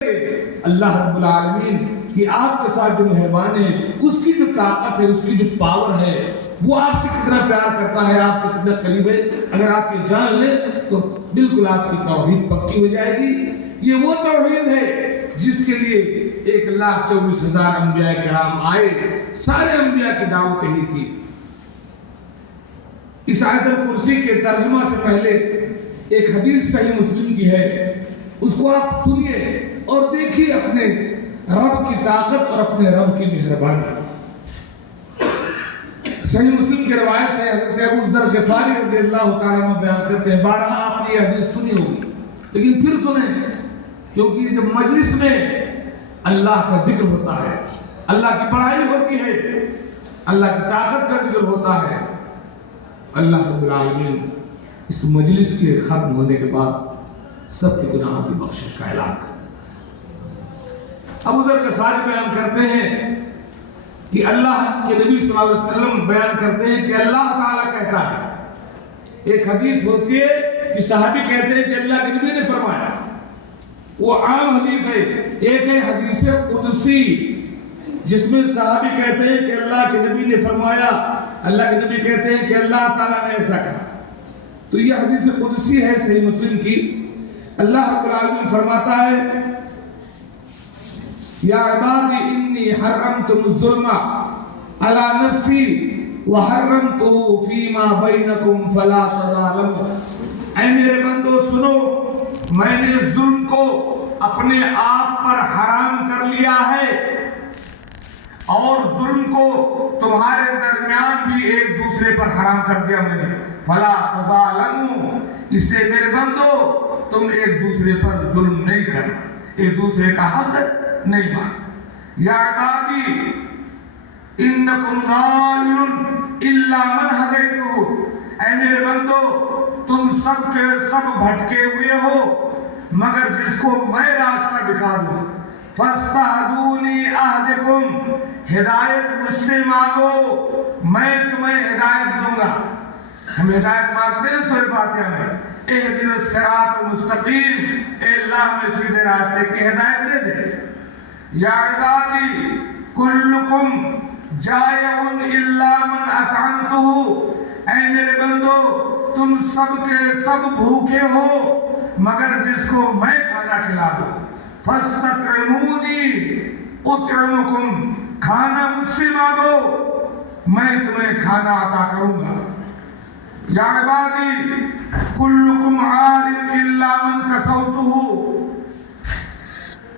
اللہ رب العالمین کی آپ کے ساتھ جو مہربان ہے، اس کی جو طاقت ہے، اس کی جو پاور ہے، وہ آپ سے کتنا پیار کرتا ہے، آپ سے کتنا قریب ہے، اگر آپ یہ جان لیں تو بالکل آپ کی توحید پکی ہو جائے گی۔ یہ وہ توحید ہے جس کے لیے 1,24,000 انبیاء کرام آئے، سارے انبیاء کی دعوت یہی تھی۔ اس آیت الکرسی کے ترجمہ سے پہلے ایک حدیث صحیح مسلم کی ہے، اس کو آپ سنیے اور دیکھیے اپنے رب کی طاقت اور اپنے رب کی مہربانی۔ صحیح مسلم کی روایت ہے، حضرت ابو ذر غفاری رضی اللہ تعالیٰ عنہ بیان کرتے ہیں، بارہا آپ نے یہ حدیث سنی ہوگی لیکن پھر سنیں، کیونکہ جب مجلس میں اللہ کا ذکر ہوتا ہے، اللہ کی بڑائی ہوتی ہے، اللہ کی طاقت کا ذکر ہوتا ہے، اللہ رب العالمین اس مجلس کے ختم ہونے کے بعد سب کے گناہوں کی بخشش کا اعلان کرتا ہے۔ ابو ذر غفاری بیان کرتے ہیں کہ اللہ کے نبی صلی اللہ علیہ وسلم بیان کرتے ہیں کہ اللہ تعالیٰ کہتا ہے، ایک حدیث ہوتی ہے کہ صحابی کہتے ہیں کہ اللہ کے نبی نے فرمایا، وہ عام حدیث ہے، ایک ہے حدیث قدسی جس میں صحابی کہتے ہیں کہ اللہ کے نبی نے فرمایا، اللہ کے نبی کہتے ہیں کہ اللہ تعالیٰ نے ایسا کہا، تو یہ حدیث قدسی ہے صحیح مسلم کی۔ اللہ رب العالمین فرماتا ہے، یا عبادی انی حرمتم الظلم علی نفسی وحرمتہ فیما بینکم فلا تظالموا۔ اے میرے بندو سنو، میں نے ظلم کو اپنے آپ پر حرام کر لیا ہے اور ظلم کو تمہارے درمیان بھی ایک دوسرے پر حرام کر دیا میں نے، فلا تظالموا، اس سے میرے بندو تم ایک دوسرے پر ظلم نہیں کرنا، ایک دوسرے کا حق نہیں ماننا۔ یا عبادی انکم ضالون الا من ہدیتہ، اے میرے بندو تم سب کے سب بھٹکے ہوئے ہو مگر جس کو میں راستہ دکھا دوں، فاستہدونی اہدکم، ہدایت مجھ سے مانگو میں تمہیں ہدایت دوں گا۔ ہم ہدایت مانگتے ہیں سورہ فاتحہ میں، اہدنا الصراط المستقیم، اے اللہ ہمیں سیدھے راستے کی ہدایت دے دے۔ یا عبادی کلکم جائع الا من اطعمتہ، اے میرے بندو تم سب کے سب بھوکے ہو مگر جس کو میں کھانا کھلا دوں، فاستطعمونی اطعمکم، کھانا مجھ سے مانگو میں تمہیں کھانا عطا کروں گا۔ یا عبادی کلکم عار الا من کسوتہ،